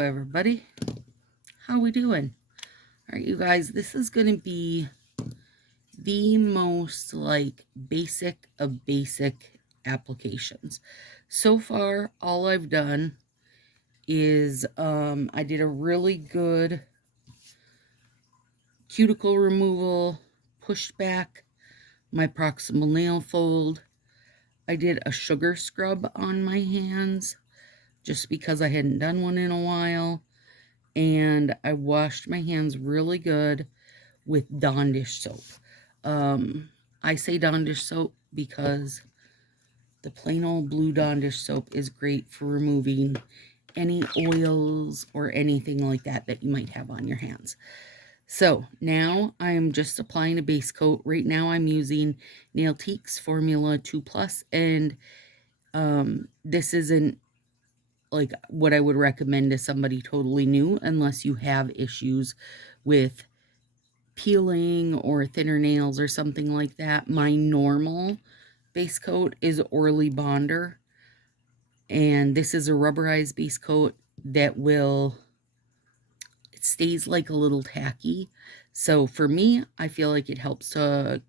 everybody. How we doing? All right, you guys, this is going to be the most basic of basic applications. So far, all I've done is I did a really good cuticle removal, pushed back my proximal nail fold. I did a sugar scrub on my hands just because I hadn't done one in a while. And I washed my hands really good with Dawn dish soap. I say Dawn dish soap because the plain old blue Dawn dish soap is great for removing any oils or anything like that that you might have on your hands. So now I'm just applying a base coat. Right now I'm using Nailtique's Formula 2 Plus, and this isn't like what I would recommend to somebody totally new unless you have issues with peeling or thinner nails or something like that. My normal base coat is Orly Bonder, and this is a rubberized base coat that it stays like a little tacky. So for me, I feel like it helps to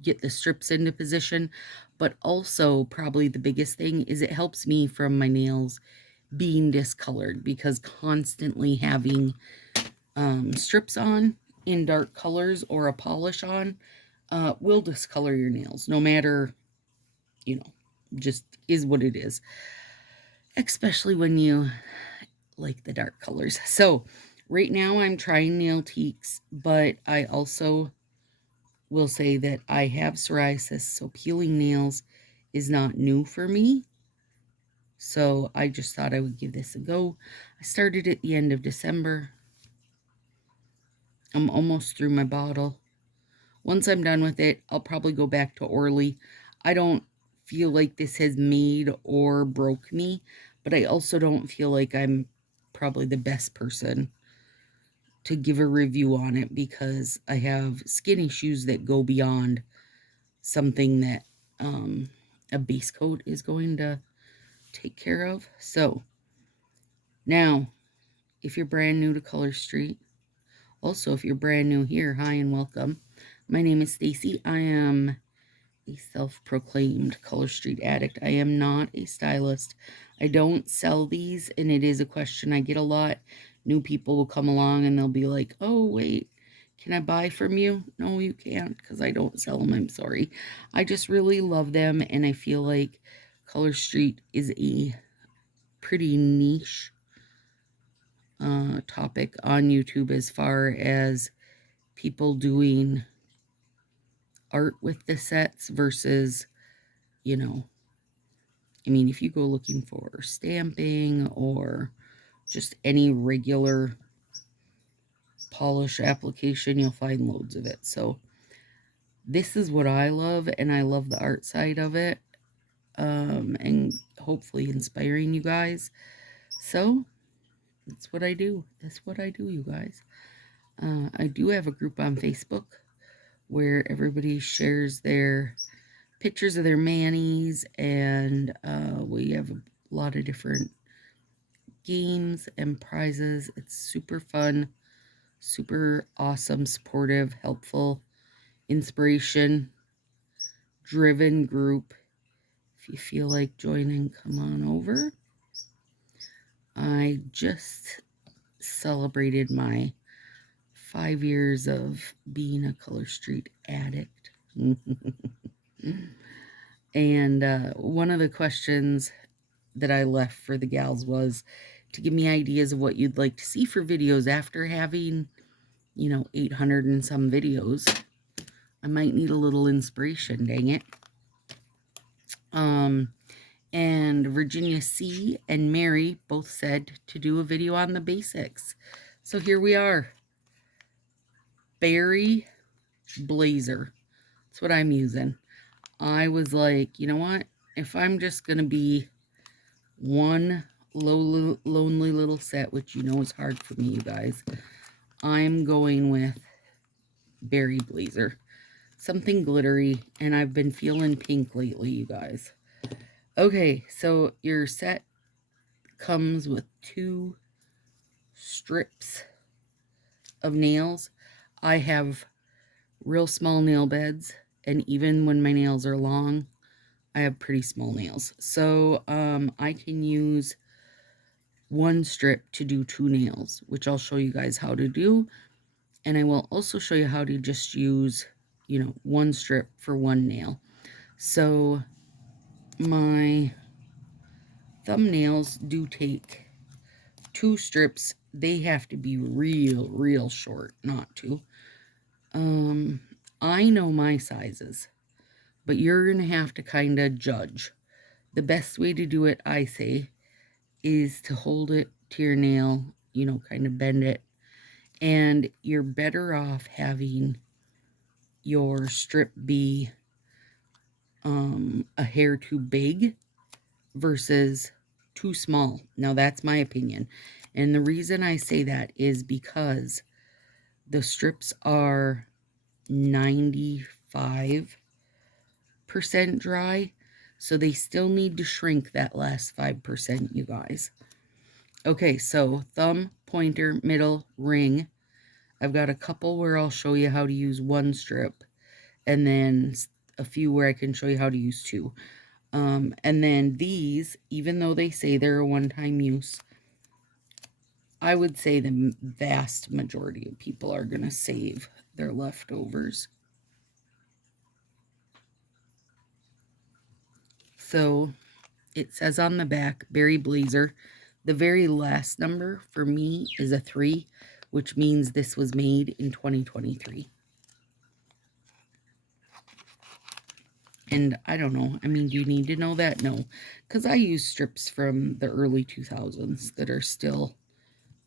get the strips into position, but also probably the biggest thing is it helps me from my nails being discolored, because constantly having strips on in dark colors or a polish on will discolor your nails, no matter, just is what it is, especially when you like the dark colors. So right now I'm trying Nailtique's, but I also will say that I have psoriasis, so peeling nails is not new for me. So I just thought I would give this a go. I started at the end of December. I'm almost through my bottle. Once I'm done with it, I'll probably go back to Orly. I don't feel like this has made or broke me, but I also don't feel like I'm probably the best person to give a review on it, because I have skin issues that go beyond something that a base coat is going to take care of. So now, if you're brand new to Color Street, also if you're brand new here, hi and welcome. My name is Stacy. I am a self-proclaimed Color Street addict. I am not a stylist. I don't sell these, and it is a question I get a lot. New people will come along and they'll be like, oh, wait, can I buy from you? No, you can't, because I don't sell them. I'm sorry. I just really love them, and I feel like Color Street is a pretty niche topic on YouTube as far as people doing art with the sets versus, I mean, if you go looking for stamping or just any regular polish application, you'll find loads of it. So this is what I love, and I love the art side of it, and hopefully inspiring you guys. So that's what I do. That's what I do, you guys. I do have a group on Facebook where everybody shares their pictures of their manis, and we have a lot of different games and prizes. It's super fun, super awesome, supportive, helpful, inspiration driven group. If you feel like joining, come on over. I just celebrated my 5 years of being a Color Street addict. And one of the questions that I left for the gals was to give me ideas of what you'd like to see for videos after having, 800 and some videos. I might need a little inspiration, dang it. And Virginia C. and Mary both said to do a video on the basics. So here we are. Berry Blazer. That's what I'm using. I was like, you know what? If I'm just going to be one lonely little set, which is hard for me, you guys, I'm going with Berry Blazer. Something glittery, and I've been feeling pink lately, you guys. Okay, so your set comes with 2 strips of nails. I have real small nail beds, and even when my nails are long, I have pretty small nails. So I can use one strip to do 2 nails, which I'll show you guys how to do. And I will also show you how to just use, you know, one strip for one nail. So my thumbnails do take 2 strips. They have to be real short not to. I know my sizes, but you're going to have to kind of judge. The best way to do it, I say, is to hold it to your nail, you know, kind of bend it. And you're better off having your strip be a hair too big versus too small. Now, that's my opinion. And the reason I say that is because the strips are 95% dry, so they still need to shrink that last 5%, you guys. Okay, so thumb, pointer, middle, ring. I've got a couple where I'll show you how to use one strip, and then a few where I can show you how to use 2. And then these, even though they say they're a one-time use, I would say the vast majority of people are going to save their leftovers. So it says on the back, Berry Blazer. The very last number for me is a 3, which means this was made in 2023. And I don't know. I mean, do you need to know that? No. Because I use strips from the early 2000s that are still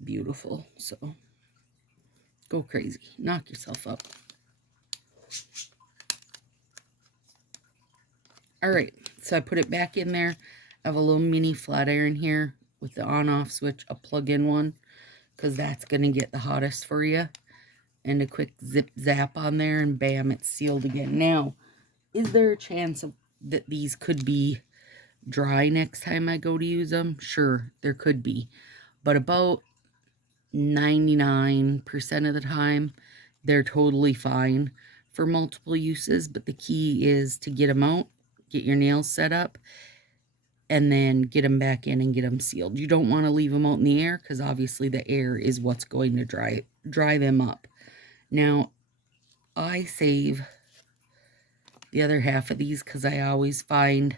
beautiful. So go crazy. Knock yourself up. Alright. So I put it back in there. I have a little mini flat iron here with the on-off switch, a plug-in one, because that's going to get the hottest for you. And a quick zip-zap on there, and bam, it's sealed again. Now, is there a chance that these could be dry next time I go to use them? Sure, there could be. But about 99% of the time, they're totally fine for multiple uses. But the key is to get them out, get your nails set up, and then get them back in and get them sealed. You don't want to leave them out in the air, because obviously the air is what's going to dry them up. Now, I save the other half of these because I always find,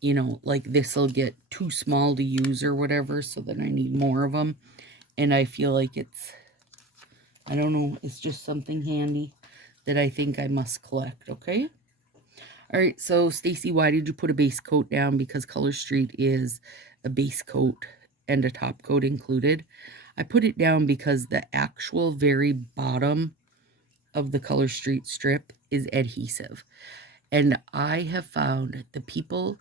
you know, like this will get too small to use or whatever, so then I need more of them. And I feel like it's, I don't know, it's just something handy that I think I must collect, okay? All right, so Stacy, why did you put a base coat down? Because Color Street is a base coat and a top coat included. I put it down because the actual very bottom of the Color Street strip is adhesive. And I have found the people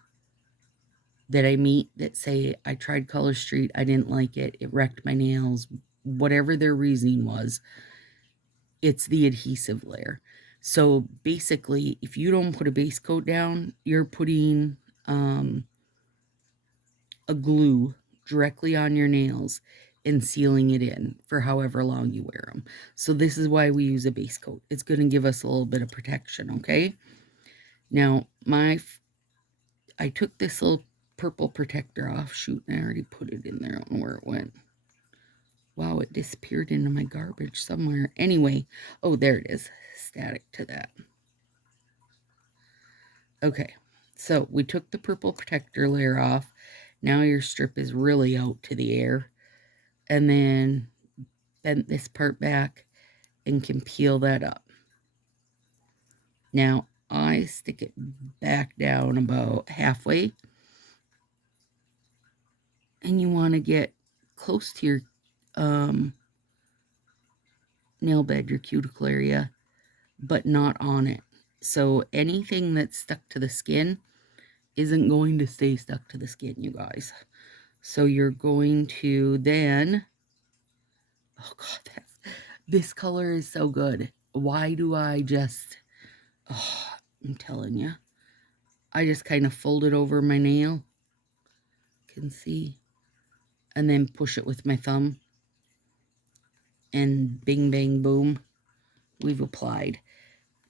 that I meet that say, I tried Color Street, I didn't like it, it wrecked my nails, whatever their reasoning was, it's the adhesive layer. So basically, if you don't put a base coat down, you're putting a glue directly on your nails and sealing it in for however long you wear them. So this is why we use a base coat. It's going to give us a little bit of protection, okay? Now, I took this little purple protector off. Shoot, I already put it in there. I don't know where it went. Wow, it disappeared into my garbage somewhere. Anyway, oh, there it is. Static to that. Okay, so we took the purple protector layer off. Now your strip is really out to the air. And then bent this part back and can peel that up. Now, I stick it back down about halfway. And you want to get close to your nail bed, your cuticle area, but not on it. So anything that's stuck to the skin isn't going to stay stuck to the skin, you guys. So you're going to then, oh God, this color is so good. Why do I just, oh, I'm telling you, I just kind of fold it over my nail, can see, and then push it with my thumb. and bing, bang, boom, we've applied.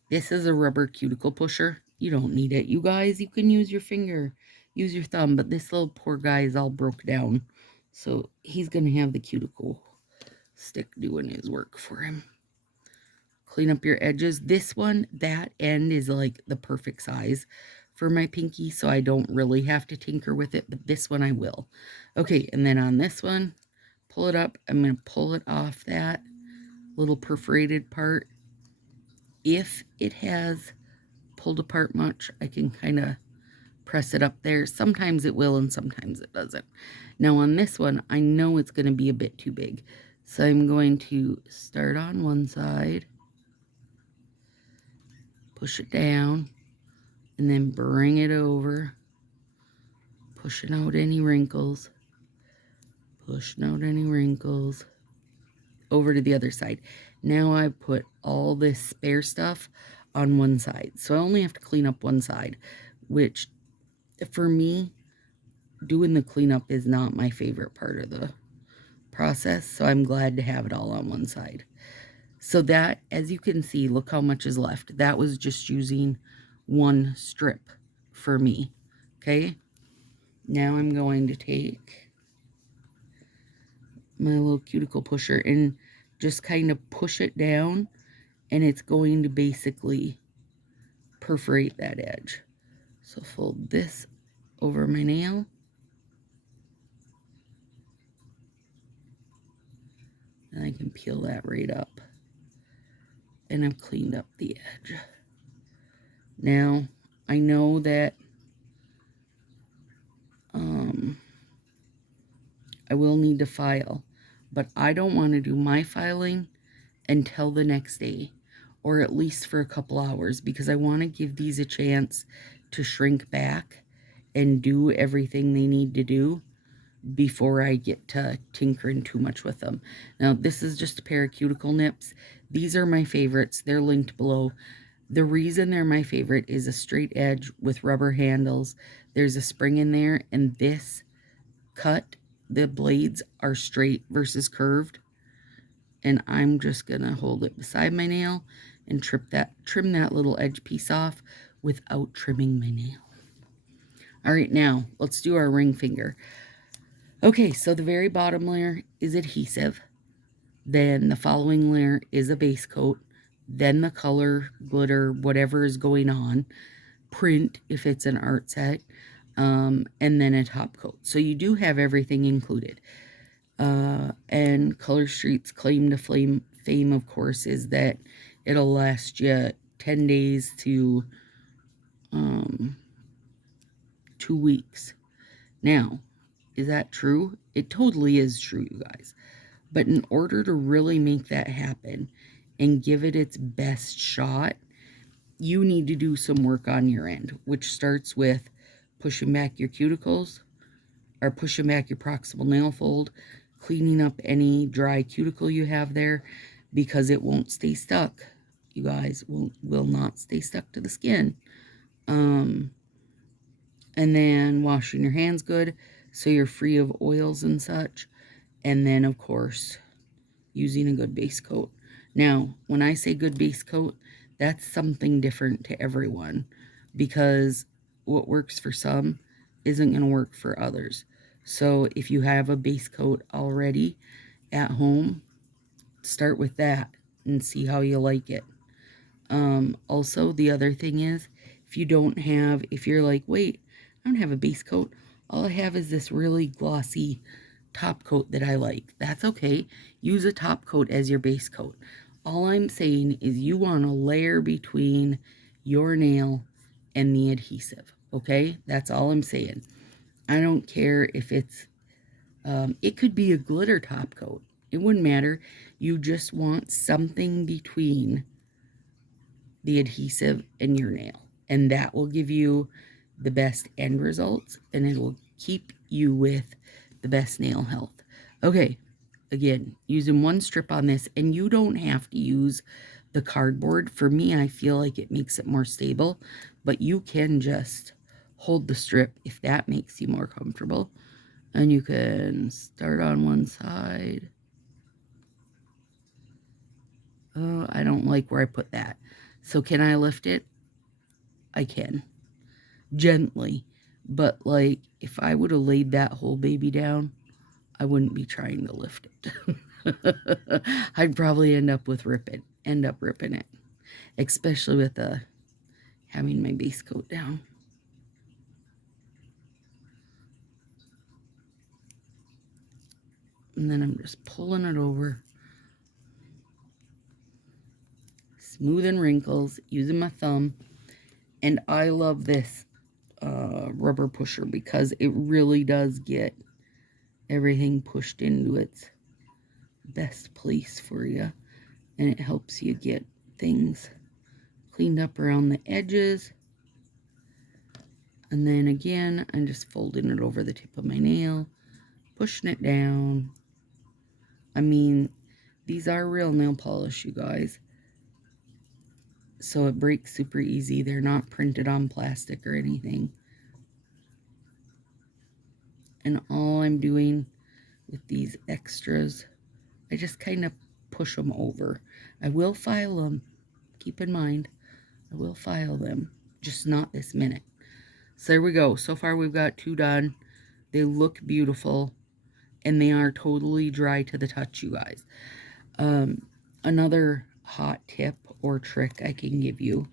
This is a rubber cuticle pusher. You don't need it, you guys. You can use your finger, use your thumb, but this little poor guy is all broke down. So he's going to have the cuticle stick doing his work for him. Clean up your edges. This one, that end is like the perfect size for my pinky, so I don't really have to tinker with it, but this one I will. Okay, and then on this one, pull it up. I'm going to pull it off that little perforated part. If it has pulled apart much, I can kind of press it up there. Sometimes it will and sometimes it doesn't. Now on this one, I know it's going to be a bit too big. So I'm going to start on one side, push it down, and then bring it over, pushing out any wrinkles, over to the other side. Now I've put all this spare stuff on one side. So I only have to clean up one side, which for me, doing the cleanup is not my favorite part of the process. So I'm glad to have it all on one side. So that, as you can see, look how much is left. That was just using one strip for me. Okay. Now I'm going to take my little cuticle pusher and just kind of push it down, and it's going to basically perforate that edge. So fold this over my nail. And I can peel that right up. And I've cleaned up the edge. Now, I know that I will need to file, but I don't want to do my filing until the next day, or at least for a couple hours, because I want to give these a chance to shrink back and do everything they need to do before I get to tinkering too much with them. Now, this is just a pair of cuticle nips. These are my favorites. They're linked below. The reason they're my favorite is a straight edge with rubber handles. There's a spring in there, and this cut, the blades are straight versus curved. And I'm just going to hold it beside my nail and trim that little edge piece off without trimming my nail. All right, now let's do our ring finger. Okay, so the very bottom layer is adhesive. Then the following layer is a base coat. Then the color, glitter, whatever is going on. Print, if it's an art set. And then a top coat. So you do have everything included. And Color Street's claim to fame, of course, is that it'll last you 10 days to 2 weeks. Now, is that true? It totally is true, you guys. But in order to really make that happen and give it its best shot, you need to do some work on your end, which starts with pushing back your cuticles, or pushing back your proximal nail fold, cleaning up any dry cuticle you have there, because it won't stay stuck. You guys will not stay stuck to the skin. And then washing your hands good so you're free of oils and such. And then, of course, using a good base coat. Now, when I say good base coat, that's something different to everyone, because what works for some isn't going to work for others. So if you have a base coat already at home, start with that and see how you like it. Also, the other thing is, if you're like, wait, I don't have a base coat, all I have is this really glossy top coat that I like. That's okay. Use a top coat as your base coat. All I'm saying is you want a layer between your nail and the adhesive. Okay? That's all I'm saying. I don't care if it's, it could be a glitter top coat. It wouldn't matter. You just want something between the adhesive and your nail. And that will give you the best end results, and it will keep you with the best nail health. Okay, again, using one strip on this, and you don't have to use the cardboard. For me, I feel like it makes it more stable, but you can just hold the strip if that makes you more comfortable. And you can start on one side, Oh, I don't like where I put that. So can I lift it? I can. Gently. But like, if I would have laid that whole baby down, I wouldn't be trying to lift it. I'd probably end up ripping it. Especially with having my base coat down. And then I'm just pulling it over. Smoothing wrinkles, using my thumb. And I love this rubber pusher because it really does get everything pushed into its best place for you. And it helps you get things cleaned up around the edges. And then again, I'm just folding it over the tip of my nail, pushing it down. I mean, these are real nail polish, you guys. So it breaks super easy. They're not printed on plastic or anything. And all I'm doing with these extras, I just kind of push them over. I will file them. Keep in mind, I will file them, just not this minute. So there we go. So far we've got 2 done. They look beautiful, and they are totally dry to the touch, you guys. Another hot tip or trick I can give you.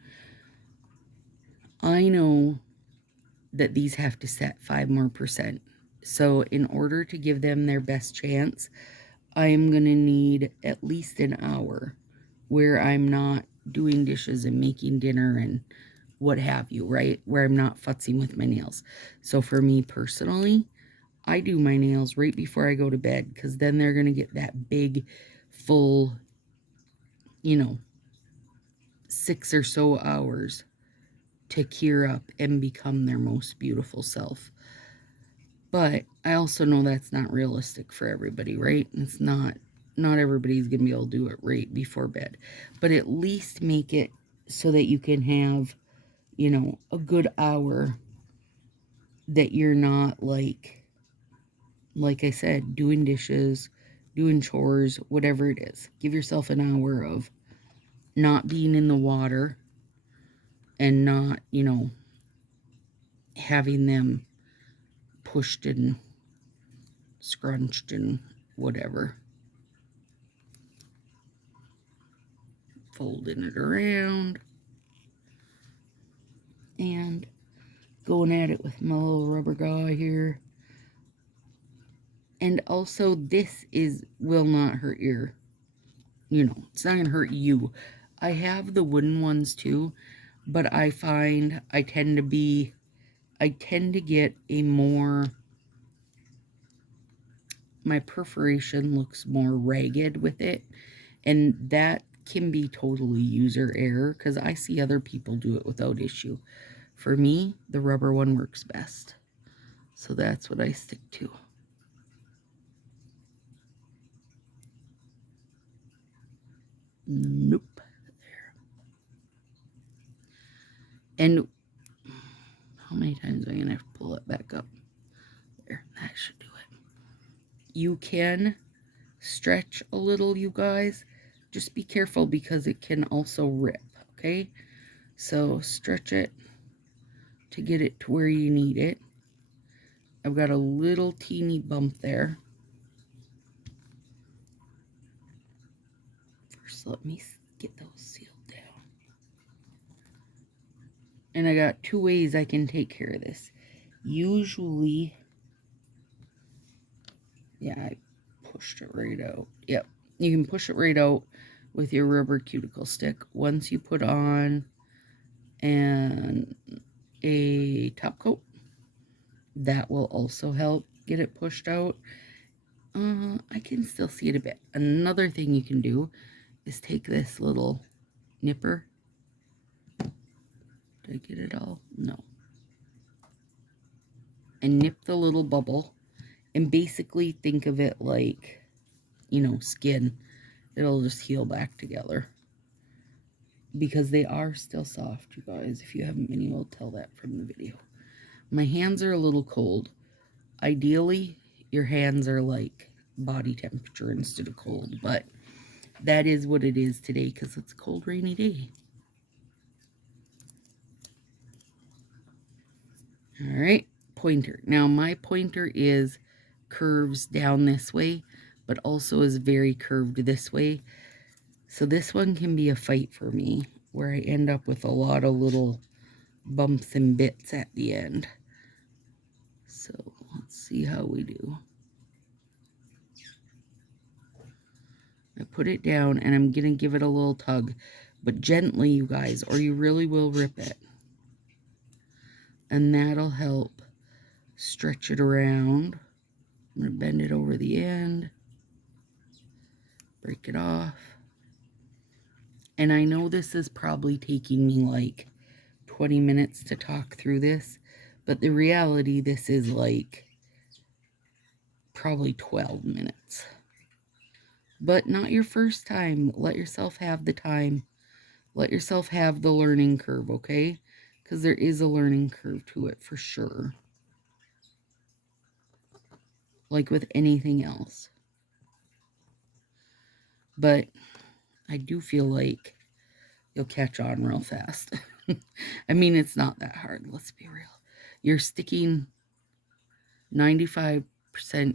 I know that these have to set 5% more. So in order to give them their best chance, I'm going to need at least an hour where I'm not doing dishes and making dinner and what have you, right? Where I'm not futzing with my nails. So for me personally, I do my nails right before I go to bed because then they're going to get that big, full, 6 or so hours to cure up and become their most beautiful self. But I also know that's not realistic for everybody, right? It's not everybody's going to be able to do it right before bed. But at least make it so that you can have, a good hour that you're not like I said, doing dishes, doing chores, whatever it is. Give yourself an hour of not being in the water and not, having them pushed and scrunched and whatever. Folding it around and going at it with my little rubber guy here. And also, this will not hurt your, it's not going to hurt you. I have the wooden ones too, but I find I tend to get a more, my perforation looks more ragged with it. And that can be totally user error because I see other people do it without issue. For me, the rubber one works best. So that's what I stick to. Nope. There. And how many times am I going to have to pull it back up? There, that should do it. You can stretch a little, you guys. Just be careful because it can also rip, okay? So stretch it to get it to where you need it. I've got a little teeny bump there. First, let me get those sealed down. And I got 2 ways I can take care of this. Usually, yeah, I pushed it right out. Yep, you can push it right out with your rubber cuticle stick. Once you put on a top coat, that will also help get it pushed out. I can still see it a bit. Another thing you can do is take this little nipper. Did I get it all? No. And nip the little bubble. And basically think of it like, skin. It'll just heal back together. Because they are still soft, you guys. If you haven't been able to tell that from the video. My hands are a little cold. Ideally, your hands are like body temperature instead of cold. But that is what it is today because it's a cold, rainy day. All right, pointer. Now my pointer is curves down this way, but also is very curved this way. So this one can be a fight for me, where I end up with a lot of little bumps and bits at the end. So let's see how we do. I put it down and I'm gonna give it a little tug, but gently, you guys, or you really will rip it. And that'll help stretch it around. I'm gonna bend it over the end, break it off. And I know this is probably taking me like 20 minutes to talk through this, but the reality, this is like probably 12 minutes. But not your first time. Let yourself have the time. Let yourself have the learning curve, okay? Because there is a learning curve to it for sure. Like with anything else. But I do feel like you'll catch on real fast. I mean, it's not that hard. Let's be real. You're sticking 95%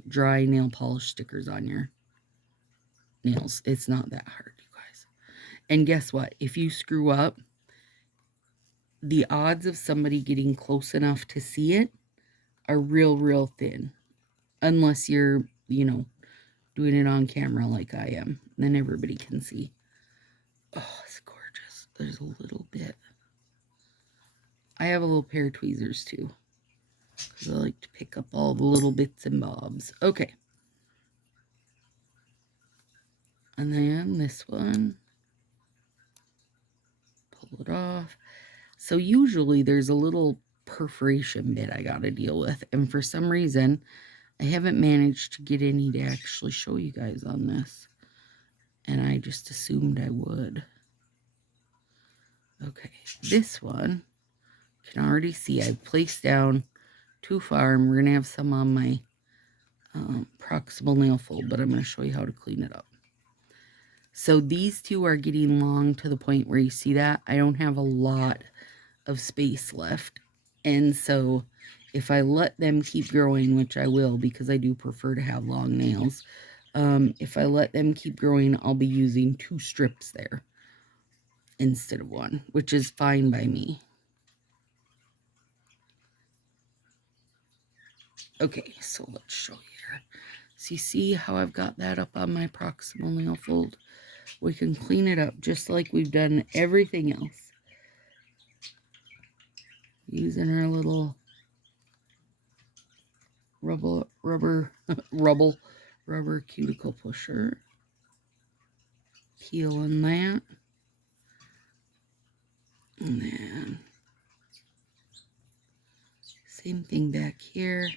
dry nail polish stickers on your nails. It's not that hard, you guys. And guess what? If you screw up, the odds of somebody getting close enough to see it are real thin. Unless you're, you know, doing it on camera like I am. Then everybody can see. Oh, it's gorgeous. There's a little bit. I have a little pair of tweezers too, because I like to pick up all the little bits and bobs. Okay. And then this one. Pull it off. So usually there's a little perforation bit I got to deal with. And for some reason, I haven't managed to get any to actually show you guys on this. And I just assumed I would. Okay, this one, you can already see I've placed down too far, and we're going to have some on my proximal nail fold, but I'm going to show you how to clean it up. So these two are getting long to the point where you see that I don't have a lot of space left. And so if I let them keep growing, which I will because I do prefer to have long nails, if I let them keep growing, I'll be using 2 strips there instead of 1, which is fine by me. Okay, so let's show you here. So you see how I've got that up on my proximal nail fold? We can clean it up just like we've done everything else. Using our little rubber cuticle pusher. Peeling that. And then same thing back here.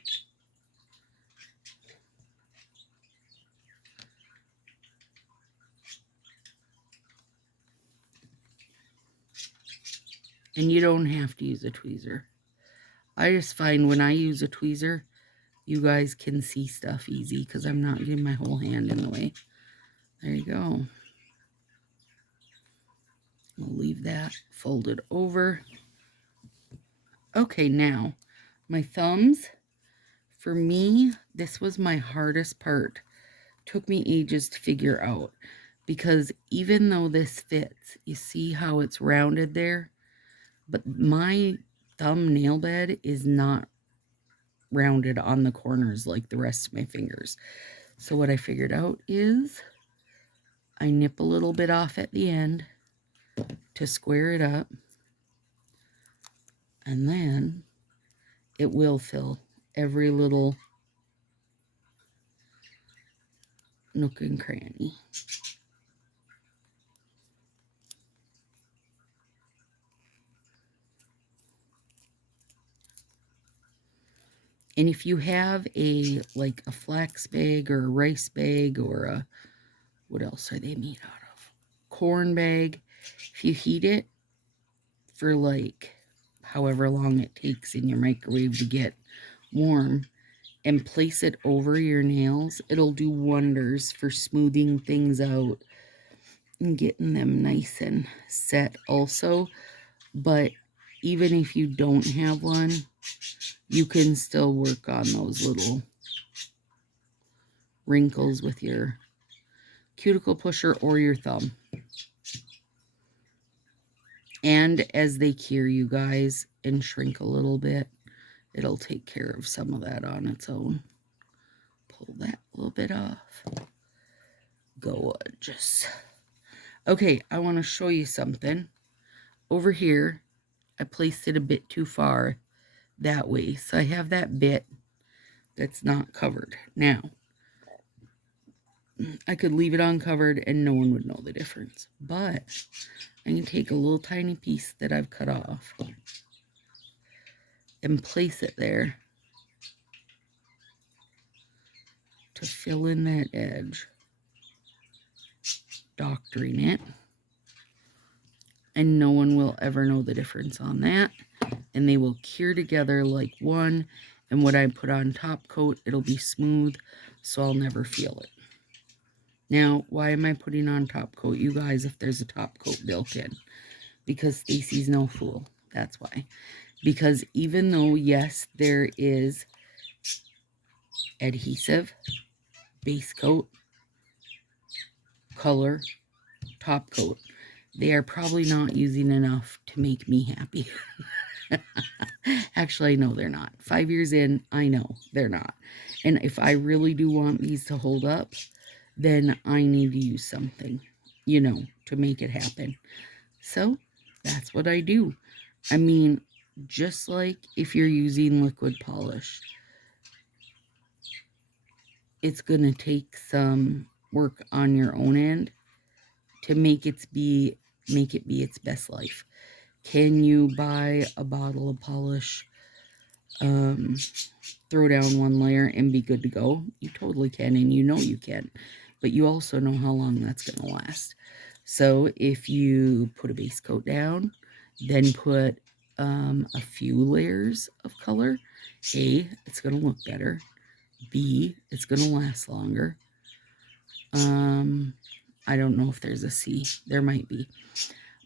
And you don't have to use a tweezer. I just find when I use a tweezer, you guys can see stuff easy because I'm not getting my whole hand in the way. There you go. We'll leave that folded over. Okay, now my thumbs. For me, this was my hardest part. Took me ages to figure out because even though this fits, you see how it's rounded there? But my thumb nail bed is not rounded on the corners like the rest of my fingers. So what I figured out is I nip a little bit off at the end to square it up, and then it will fill every little nook and cranny. And if you have like a flax bag or a rice bag or a, what else are they made out of? Corn bag. If you heat it for like however long it takes in your microwave to get warm and place it over your nails, it'll do wonders for smoothing things out and getting them nice and set also. But even if you don't have one, you can still work on those little wrinkles with your cuticle pusher or your thumb. And as they cure, you guys, and shrink a little bit, it'll take care of some of that on its own. Pull that little bit off. Gorgeous. Okay, I want to show you something. Over here, I placed it a bit too far that way. So I have that bit that's not covered. Now, I could leave it uncovered and no one would know the difference. But I can take a little tiny piece that I've cut off and place it there to fill in that edge, doctoring it. And no one will ever know the difference on that. And they will cure together like one. And when I put on top coat, it'll be smooth, so I'll never feel it. Now, why am I putting on top coat, you guys, if there's a top coat built in? Because Stacy's no fool. That's why. Because even though, yes, there is adhesive, base coat, color, top coat, they are probably not using enough to make me happy. Actually, no, they're not. 5 years in, I know they're not. And if I really do want these to hold up, then I need to use something, you know, to make it happen. So that's what I do. I mean, just like if you're using liquid polish, it's going to take some work on your own end to make it be its best life. Can you buy a bottle of polish, throw down one layer and be good to go? You totally can, and you know you can. But you also know how long that's going to last. So if you put a base coat down, then put a few layers of color, A, it's going to look better. B, it's going to last longer. I don't know if there's a C. There might be.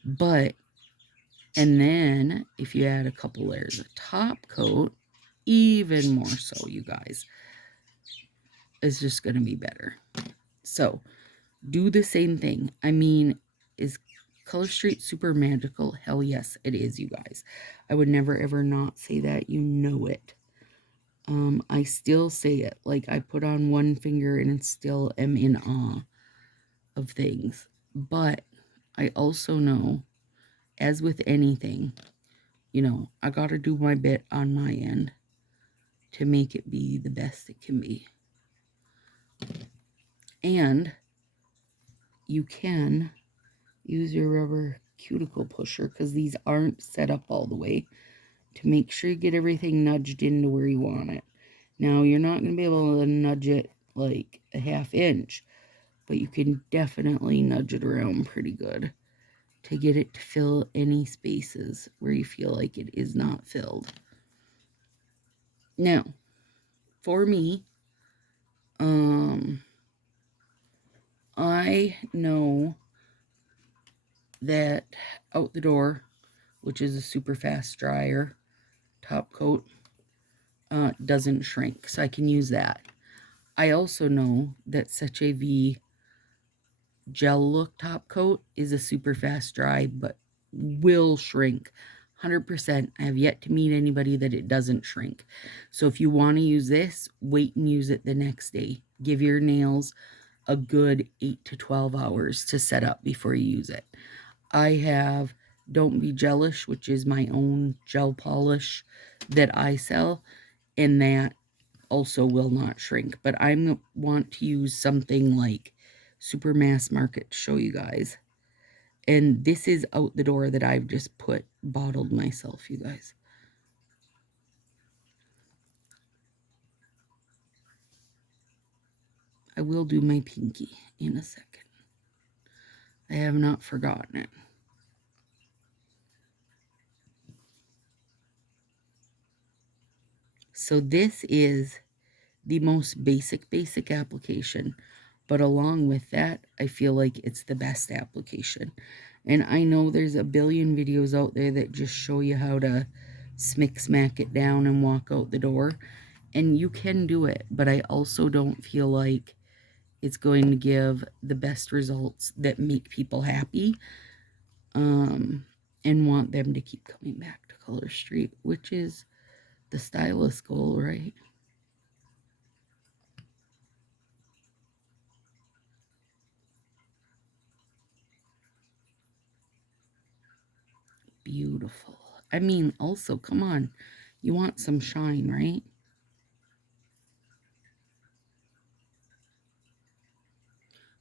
But, and then if you add a couple layers of top coat, even more so, you guys, it's just going to be better. So, do the same thing. I mean, is Color Street super magical? Hell yes, it is, you guys. I would never ever not say that. You know it. I still say it. Like, I put on one finger and still am in awe of things. But I also know, as with anything, you know, I got to do my bit on my end to make it be the best it can be. And you can use your rubber cuticle pusher, because these aren't set up all the way, to make sure you get everything nudged into where you want it. Now, you're not going to be able to nudge it like a ½ inch, but you can definitely nudge it around pretty good to get it to fill any spaces where you feel like it is not filled. Now, for me, I know that Out the Door, which is a super fast dryer top coat, doesn't shrink, so I can use that. I also know that Such a V gel look top coat is a super fast dry, but will shrink 100%. I have yet to meet anybody that it doesn't shrink. So if you want to use this, wait and use it the next day. Give your nails a good 8 to 12 hours to set up before you use it. I have Don't Be Jealous, which is my own gel polish that I sell, and that also will not shrink. But I want to use something like super mass market to show you guys. And this is Out the Door that I've just bottled myself, you guys. I will do my pinky in a second. I have not forgotten it. So this is the most basic application But along with that, I feel like it's the best application. And I know there's a billion videos out there that just show you how to smack it down and walk out the door. And you can do it, but I also don't feel like it's going to give the best results that make people happy and want them to keep coming back to Color Street, which is the stylist goal, right? Beautiful. I mean, also, come on. You want some shine, right?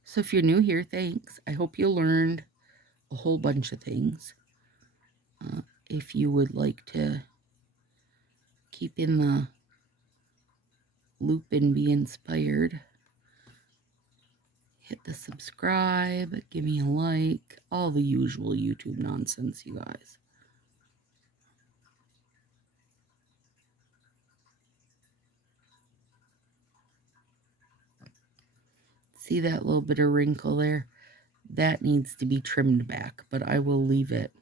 So if you're new here, thanks. I hope you learned a whole bunch of things. If you would like to keep in the loop and be inspired, hit the subscribe, give me a like, all the usual YouTube nonsense, you guys. See that little bit of wrinkle there? That needs to be trimmed back, but I will leave it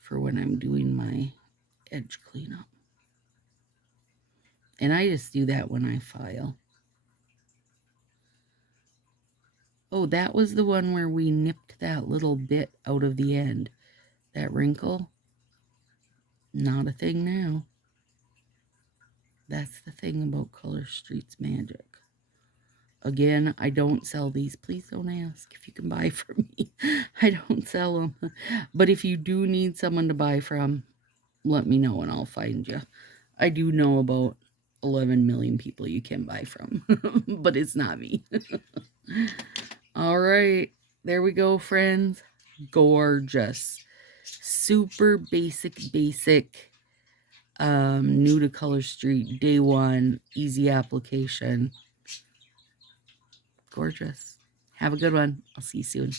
for when I'm doing my edge cleanup. And I just do that when I file. Oh, that was the one where we nipped that little bit out of the end. That wrinkle, not a thing now. That's the thing about Color Street's magic. Again, I don't sell these. Please don't ask if you can buy from me. I don't sell them. But if you do need someone to buy from, let me know and I'll find you. I do know about 11 million people you can buy from, but it's not me. All right, there we go, friends. Gorgeous. Super basic, new to Color Street, day one, easy application. Gorgeous. Have a good one. I'll see you soon.